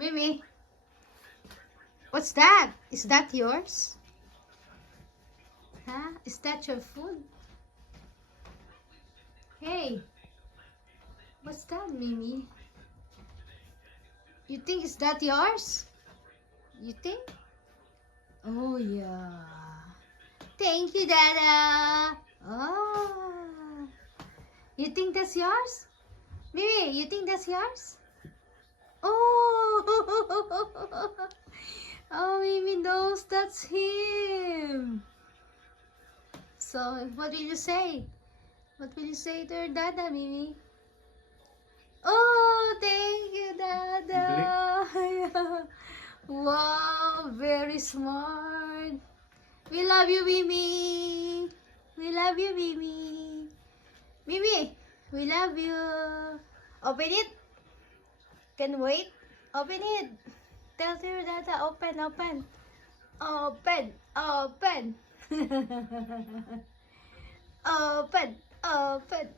Mimi, what's that? Is that yours? Huh? Is that your food? Hey, what's that, Mimi? You think is that yours? You think? Oh, yeah. Thank you, Dada. Oh. You think that's yours? Mimi, you think that's yours? Oh. Oh, Mimi knows that's him. So, what will you say? What will you say to your Dada, Mimi? Oh, thank you, Dada. Wow, very smart. We love you, Mimi. We love you, Mimi. Mimi, we love you. Open it. Can wait. Open it. Tell your Dada, open, open. Open, open. Open, open.